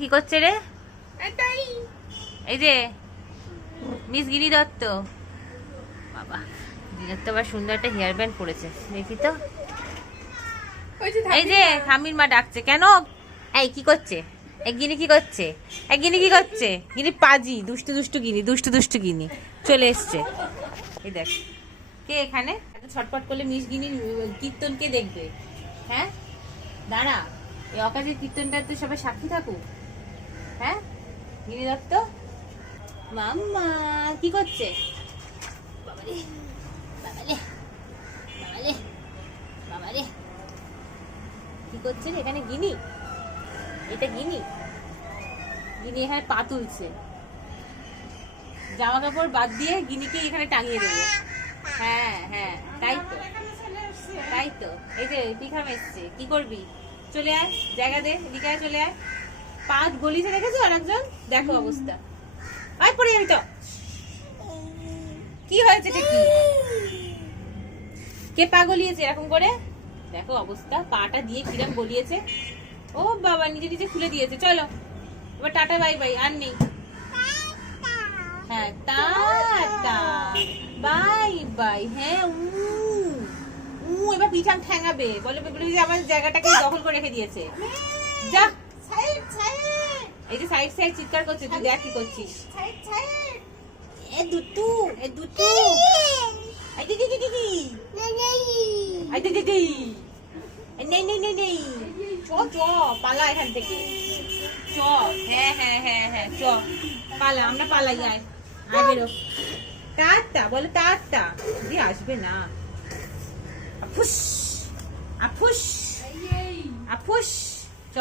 কি করছে রে? এই যে মিস গিরি দত্ত, বাবা দিনের তো আবার সুন্দর একটা হেয়ার ব্যান্ড পড়েছে, দেখি তো। এই যে ঠাম্মির মা ডাকছে কেন? এই কি করছে? এক গিনি কি করছে? এক গিনি কি করছে? গিনি পাজি, দুষ্টু দুষ্টু গিনি, দুষ্টু দুষ্টু গিনি চলে এসছে। এই দেখ কে এখানে এত ছটপট করলে মিস গিনির কীর্তন কে দেখবে? হ্যাঁ দাঁড়া, এই অকাজের কীর্তনটা তো সবাই সাক্ষী থাকুক। হ্যাঁ গিনি দত্ত মাম্মা কি করছে? বাবারে বাবারে বাবারে বাবারে কি করছে রে এখানে? গিনি, এটা গিনি, গিনি এখানে পা তুলছে। জামা কাপড় বাদ দিয়ে গিনিকে এখানে টাঙিয়ে দেবো। হ্যাঁ হ্যাঁ তাই তো, তাই তো। এই যে পিখাম এসছে, কি করবি? চলে আয়, জায়গা দে, এদিকে আয়, চলে আয়। পা গলিছে দেখেছো আর একজন? দেখো অবস্থা, আয় পড়ে যাবি তো। কি হয়েছে? এটা কি? কে পা গলিয়েছে এরকম করে? দেখো অবস্থা, পাটা দিয়ে কিরম গলিয়েছে। ও বাবা নিজে নিজে খুলে দিয়েছে। চলো এবার টাটা বাই বাই, আর নেই। হ্যাঁ টাটা বাই বাই। হ্যাঁ এবার পিছাম ঠ্যাঙাবে, বলে আমার জায়গাটাকে দখল করে রেখে দিয়েছে। যা এই যে সাইড সাইড চিৎকার করছে, তুই দেখ কি করছিস। এ দুটু, এ দুটু, আই দিদি দিদি দিদি, আই দিদি দিদি, নেই নেই নেই নেই, চ চ পালা এখান থেকে, চ। হ্যাঁ হ্যাঁ হ্যাঁ হ্যাঁ চ পালা, আমরা পালাই। আয় আয় বেরো। টাটা বলে, টাটা। দিদি আসবে না। আফুস আফুস আফুস, চ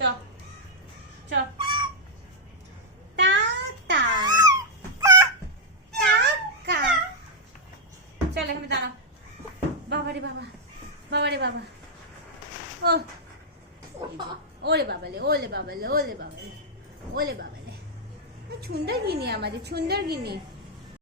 চ চ। Tata tata. চল এখানে দাঁড়া। বাবারে বাবা, বাবারে বাবা, ও ওলে বাবালে, ওলে বাবালে, ওলে বাবালে, ওলে বাবালে। সুন্দর গিনি আমাদের, সুন্দর গিনি।